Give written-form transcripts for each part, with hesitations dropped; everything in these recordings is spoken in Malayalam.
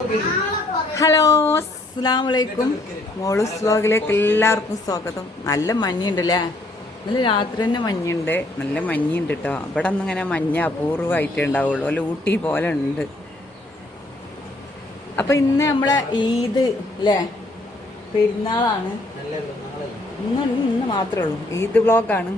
ഹലോ, അസ്സലാമലൈക്കും. മോളൂസ് വ്ലോഗിലേക്ക് എല്ലാവർക്കും സ്വാഗതം. നല്ല മഞ്ഞുണ്ടല്ലേ? ഇന്നലെ രാത്രി തന്നെ മഞ്ഞുണ്ട്, നല്ല മഞ്ഞുണ്ട് കേട്ടോ. ഇവിടെ ഒന്നും ഇങ്ങനെ മഞ്ഞ അപൂർവമായിട്ടേ ഉണ്ടാവുള്ളൂ, അല്ല ഊട്ടി പോലെ ഉണ്ട്. അപ്പം ഇന്ന് നമ്മളെ ഈദ് അല്ലേ, പെരുന്നാളാണ്. ഇന്ന് മാത്രമേ ഉള്ളൂ ഈദ് വ്ലോഗാണ്.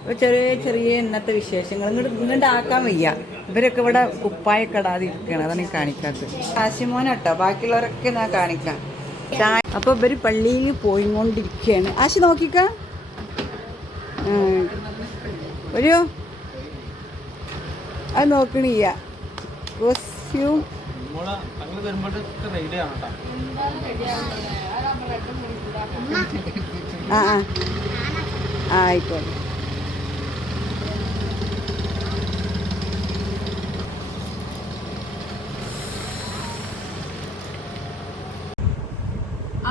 അപ്പോൾ ചെറിയ ചെറിയ ഇന്നത്തെ വിശേഷങ്ങൾ ഇങ്ങോട്ട് ആക്കാൻ വയ്യ. ഇവരൊക്കെ ഇവിടെ കുപ്പായൊക്കെ ഇടാതെ ഇരിക്കുകയാണ്, അതാണ് ഈ കാണിക്കാത്തത്. ആശിമോനട്ടോ, ബാക്കിയുള്ളവരൊക്കെ ഞാൻ കാണിക്കാം. അപ്പോൾ ഇവർ പള്ളിയിൽ പോയിക്കൊണ്ടിരിക്കുകയാണ്. ആശി നോക്കിക്ക, ഒരു അത് നോക്കണില്ല. കോസ്റ്റ്യൂം ആയിക്കോട്ടെ.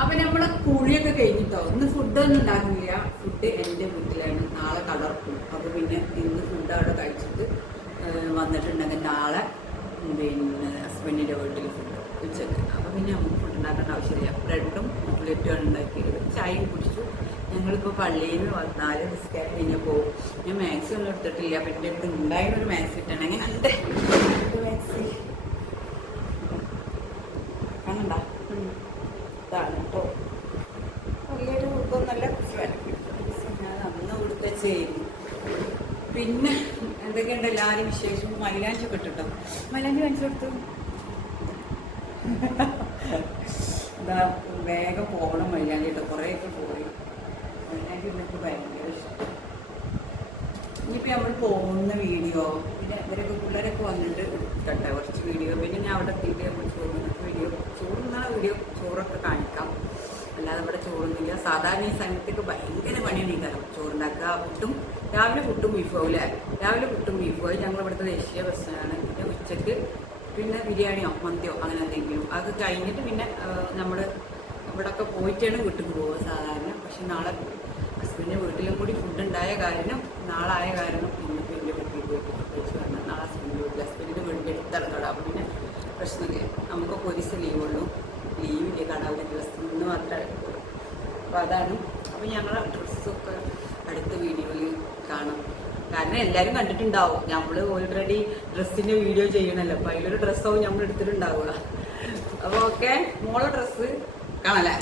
അപ്പൊ നമ്മളെ കുളിയൊക്കെ കഴിഞ്ഞിട്ടോ. ഇന്ന് ഫുഡൊന്നും ഉണ്ടാക്കുന്നില്ല, ഫുഡ് എൻ്റെ വീട്ടിലാണ്. നാളെ കളർക്കും. അപ്പൊ പിന്നെ ഇന്ന് ഫുഡ് അവിടെ കഴിച്ചിട്ട് വന്നിട്ടുണ്ടെങ്കിൽ നാളെ പിന്നെ ഹസ്ബൻഡിൻ്റെ വീട്ടിൽ ഫുഡ് ഉച്ചക്ക്. അപ്പൊ പിന്നെ നമുക്ക് ഫുഡ് ഉണ്ടാക്കേണ്ട ആവശ്യമില്ല. ബ്രെഡും ഓംലെറ്റുമാണ് ഉണ്ടാക്കിയത്, ചായയും കുടിച്ചു. ഞങ്ങളിപ്പോൾ പള്ളിയിൽ നിന്ന് വന്നാൽ ബിസ്ക്കറ്റ് കഴിഞ്ഞ് പോകും. ഞാൻ മാക്സി ഒന്നും എടുത്തിട്ടില്ല, പിന്നെ അടുത്ത് ഉണ്ടായിരുന്നൊരു മാക്സി ഇട്ടാണ്. അങ്ങനെ ഉണ്ട് മാക്സി കാണണ്ട, ഇതാണ് കേട്ടോ. വലിയൊരു ഇപ്പം നല്ല ഞാൻ അന്ന് കൊടുത്ത ചെയ്തു. പിന്നെ എന്തൊക്കെയുണ്ട് എല്ലാവരും വിശേഷം? മൈലാഞ്ചി ഒക്കെ ഇട്ടിട്ടോ. മൈലാഞ്ചി കാണിച്ചു കൊടുത്തു. എന്താ വേഗം പോകണം മൈലാഞ്ചി കേട്ടോ. കുറേയൊക്കെ പോയി. മൈലാഞ്ചി എനിക്ക് ഭയങ്കര ഇഷ്ടം. ഇനിയിപ്പോൾ നമ്മൾ പോകുന്ന വീഡിയോ, പിന്നെ ഇവരൊക്കെ പിള്ളേരൊക്കെ വന്നിട്ട് എടുക്കട്ടെ കുറച്ച് വീഡിയോ. പിന്നെ ഞാൻ അവിടെ എത്തിയിട്ട് നമ്മൾ ചോറുന്ന വീഡിയോ ചോറൊക്കെ കാണിക്കാം. അല്ലാതെ ഇവിടെ ചോറുന്നില്ല. സാധാരണ ഈ സമയത്തൊക്കെ ഭയങ്കര പണിയാണ് ഈ കാലം. ചോറുണ്ടാക്കുക, പുട്ടും രാവിലെ പുട്ടും ബീഫോ അല്ലേ? രാവിലെ പുട്ടും ബീഫോ. ഞങ്ങൾ ഇവിടുത്തെ ദേശീയ ഭക്ഷണമാണ്. പിന്നെ ഉച്ചക്ക് പിന്നെ ബിരിയാണിയോ മന്തിയോ അങ്ങനെ എന്തെങ്കിലും. അത് കഴിഞ്ഞിട്ട് പിന്നെ നമ്മൾ ഇവിടെയൊക്കെ പോയിട്ടാണ് വീട്ടിൽ പോകുക സാധാരണ. പക്ഷെ നാളെ ഹസ്ബൻഡിൻ്റെ വീട്ടിലും കൂടി ഫുഡ് ഉണ്ടായ കാരണം, നാളെ ആയ കാരണം ഇന്നിപ്പോൾ എൻ്റെ വീട്ടിൽ പോയിട്ട് കഴിച്ച് വരണം. നാളെ ഹസ്ബൻഡിൻ്റെ വീടിൻ്റെ അടുത്തിറങ്ങണം. അപ്പോൾ പിന്നെ പ്രശ്നമില്ല. നമുക്കൊക്കെ ഒരു ദിവസം ലീവുള്ളൂ. ലീവിൻ്റെ കടാവിലെ ദിവസം ഇന്ന് മാത്രമേ എടുക്കുള്ളൂ. അപ്പോൾ അതാണ്. അപ്പോൾ ഞങ്ങളെ ഡ്രസ്സൊക്കെ അടുത്ത വീഡിയോയിൽ കാണാം. കാരണം എല്ലാവരും കണ്ടിട്ടുണ്ടാവും. നമ്മൾ ഓൾറെഡി ഡ്രസ്സിൻ്റെ വീഡിയോ ചെയ്യണമല്ലോ. അപ്പോൾ അതിലൊരു ഡ്രസ്സാവും നമ്മൾ എടുത്തിട്ടുണ്ടാവുക. അപ്പോൾ ഓക്കെ, മോളെ ഡ്രസ്സ് കാണല്ലേ.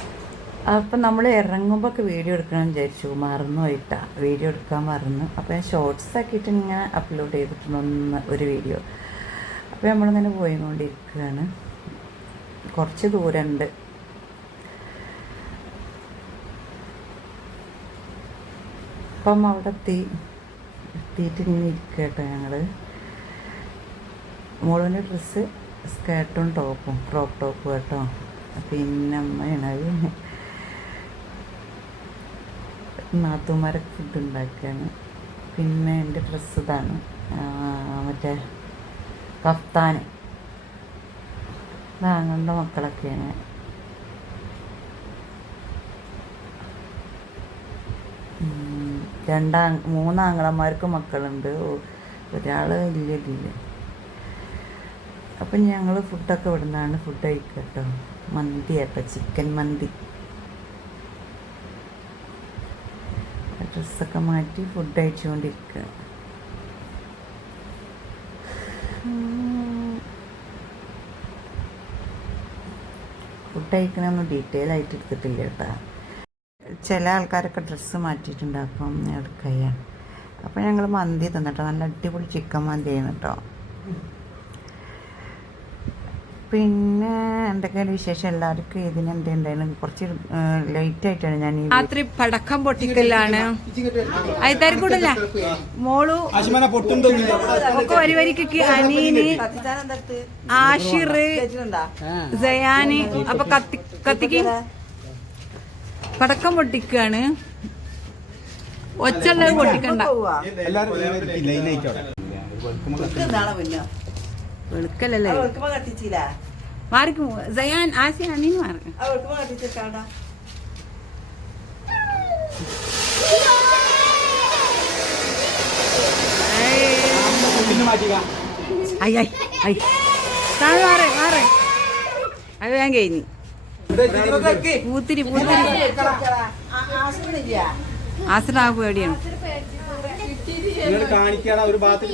അപ്പം നമ്മൾ ഇറങ്ങുമ്പോൾ ഒക്കെ വീഡിയോ എടുക്കണം വിചാരിച്ചു, മറന്നു പോയിട്ടാ. വീഡിയോ എടുക്കാൻ മറന്നു. അപ്പോൾ ഞാൻ ഷോർട്സ് ആക്കിയിട്ട് ഇങ്ങനെ അപ്ലോഡ് ചെയ്തിട്ടുണ്ട് ഒരു വീഡിയോ. അപ്പോൾ നമ്മളിങ്ങനെ പോയിക്കൊണ്ടിരിക്കുകയാണ്. കുറച്ച് ദൂരമുണ്ട്. അപ്പം അവിടെ എത്തിയിട്ട് ഇങ്ങനെ ഇരിക്കുക കേട്ടോ. ഞങ്ങൾ മോളിൻ്റെ ഡ്രസ്സ് സ്കേർട്ടും ടോപ്പും, ക്രോപ്പ് ടോപ്പും കേട്ടോ. പിന്നെ അമ്മയാണ് നാത്തുമാരൊക്കെ ഫുഡ് ഉണ്ടാക്കുകയാണ്. പിന്നെ എൻ്റെ ഡ്രസ്സ് ഇതാണ്, മറ്റേ കഫ്താന്. ഞങ്ങളുടെ മക്കളൊക്കെയാണ്. മൂന്നാങ്ങളമാർക്ക് മക്കളുണ്ട്, ഒരാൾ ഇല്ല. അപ്പം ഞങ്ങൾ ഫുഡൊക്കെ ഇവിടുന്നാണ് ഫുഡ് കഴിക്കുക കേട്ടോ. മന്തി കേട്ടോ, ചിക്കൻ മന്തി. ഡ്രസ്സൊക്കെ മാറ്റി ഫുഡ് കഴിച്ചുകൊണ്ടിരിക്കുക. ഫുഡ് കഴിക്കണമൊന്നും ഡീറ്റെയിൽ ആയിട്ട് എടുത്തിട്ടില്ല കേട്ടോ. ചില ആൾക്കാരൊക്കെ ഡ്രസ്സ് മാറ്റിയിട്ടുണ്ട്, അപ്പം എടുക്കുക. അപ്പോൾ ഞങ്ങൾ മന്തി തന്നിട്ടോ. നല്ല അടിപൊളി ചിക്കൻ മന്തി ആണ് കേട്ടോ. പിന്നെ എന്തൊക്കെയാണ് വിശേഷം? എല്ലാവർക്കും ഇതിനെന്തുണ്ടായിരുന്നു? കുറച്ച് ലേറ്റായിട്ടാണ് ഞാൻ ഈ രാത്രി പടക്കം പൊട്ടിക്കലാണ്. കൂടല്ല മോളു ഒക്കെ വരിവരിക്ക് അനീന്, ആഷിർ, സയാന്. അപ്പൊ കത്തിക്ക് പടക്കം പൊട്ടിക്കാണ്. ഒച്ചുള്ളത് പൊട്ടിക്കണ്ട. വെളുക്കല്ലേ മാറിക്കും. സയാൻ, ആസിയ, അനീന് മാറി. ഐ ഐ ഐ താഴെ മാറ് മാറ്. അത് ഞാൻ കഴിഞ്ഞു പൂത്തിരി ആസിനാ പേടിയാണ്. കാണിക്കാടാ ഒരു ഭാഗത്ത്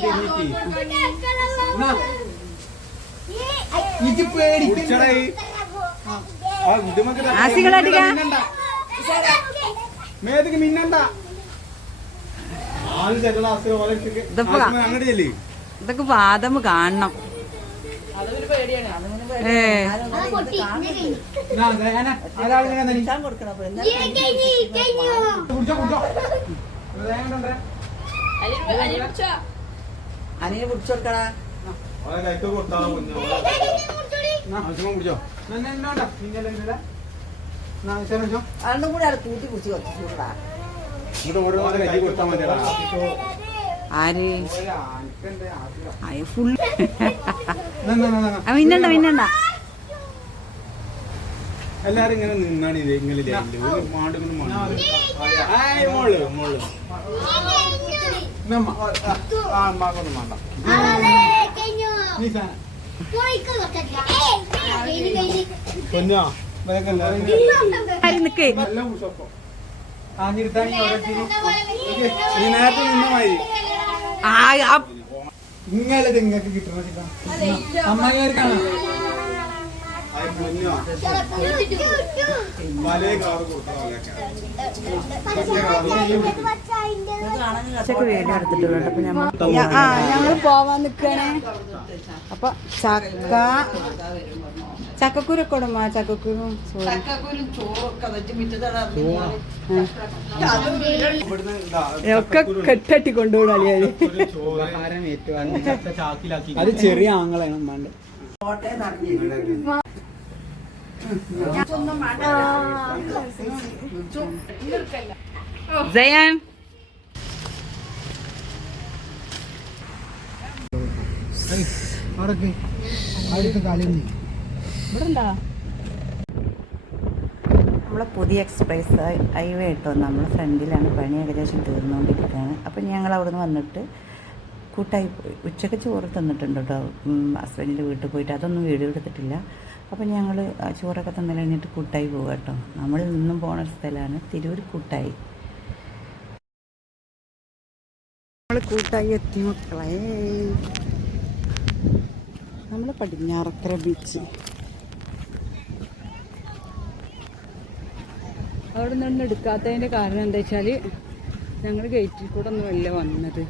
മേതക്ക് മിന്നണ്ട. ഇതൊക്കെ വാദം കാണണം. അനിയെ പിടിച്ചോക്കടാ. അതും കൂടെ അത് കൂട്ടി കുടിച്ച് കൊടുത്താ ആര് ഫുൾ മിന്നണ്ട മിന്നണ്ട. എല്ലാരും ഇങ്ങനെ നിന്നാണ് ഇങ്ങനെ നിങ്ങൾക്ക് കിട്ടണ അമ്മക്കാർക്കാണ് ഞങ്ങൾ പോവാൻ നിക്കണേ. അപ്പൊ ചക്കക്കുരൊക്കെ ഇടുമ്പോ ചക്കക്കുരും ഒക്കെ കെട്ടട്ടി കൊണ്ടുപോകാൻ. അത് ചെറിയ ആങ്ങളാണ് ഉമ്മാണ്ട്. ജയാൻ നമ്മളെ പുതിയ എക്സ്പ്രസ് ഹൈവേ ഇട്ടോ നമ്മളെ ഫ്രണ്ടിലാണ്. പണി ഏകദേശം തീർന്നുകൊണ്ടിരിക്കുകയാണ്. അപ്പം ഞങ്ങൾ അവിടെ നിന്ന് വന്നിട്ട് കൂട്ടായി പോയി. ഉച്ചയ്ക്ക് ചോറ് തന്നിട്ടുണ്ട് കേട്ടോ ഹസ്ബൻഡിൻ്റെ വീട്ടിൽ പോയിട്ട്. അതൊന്നും വീഡിയോ എടുത്തിട്ടില്ല. അപ്പം ഞങ്ങൾ ചോറൊക്കെ തന്നിൽ കഴിഞ്ഞിട്ട് കൂട്ടായി പോകുക കേട്ടോ. നമ്മൾ നിന്നും പോണ സ്ഥലമാണ് തിരൂർ കൂട്ടായി. നമ്മൾ കൂട്ടായി എത്തി മക്കളെ. നമ്മൾ പടിഞ്ഞാറക്കര ബീച്ച്. അവിടെ നിന്ന് എടുക്കാത്തതിൻ്റെ കാരണം എന്താ വെച്ചാൽ ഞങ്ങൾ ഗേറ്റിൽ കൂടെ ഒന്നും അല്ല വന്നത്.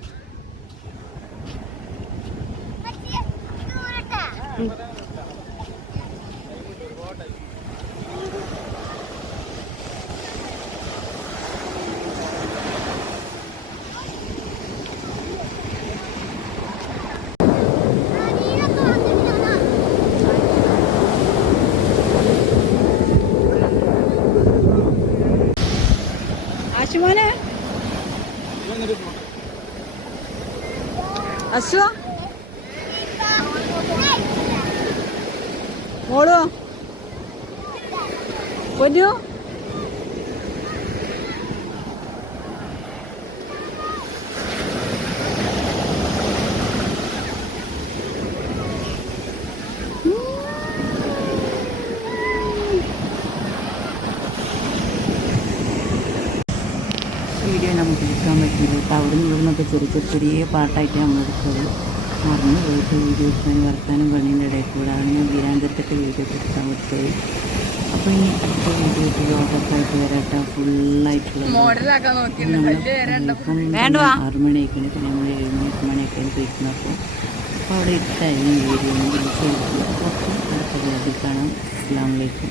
ആശുമോനെ അശ്വ മോളോ പൊന്നു വീഡിയോ നമുക്ക് എടുക്കാൻ പറ്റില്ല. അപ്പോൾ അവിടെ നിന്നൊക്കെ ചെറിയ പാട്ടായിട്ട് നമ്മൾ എടുത്തത് മറന്നു പോയിട്ട് വീഡിയോ എടുക്കാൻ വർത്താനം പണീൻ്റെ ഇടയിൽ കൂടാണ് ഞാൻ വീരാന്തരത്തൊക്കെ വീഡിയോ എടുക്കാൻ പറ്റുന്നത്. അപ്പോൾ ഇനി അടുത്ത വീഡിയോ യോഗൊക്കെ ആയിട്ട് വരാട്ടോ. ഫുള്ളായിട്ടുള്ള 6 മണിയൊക്കെയാണ്. പിന്നെ നമ്മൾ 7 മണിയൊക്കെയാണ് കഴിക്കുന്നത്. അപ്പോൾ അവിടെ ഇട്ടായിരുന്നു വീഡിയോ വിളിച്ചു. അപ്പോൾ അടുത്ത വീഡിയോ കാണാം. അസ്സലാമു അലൈക്കും.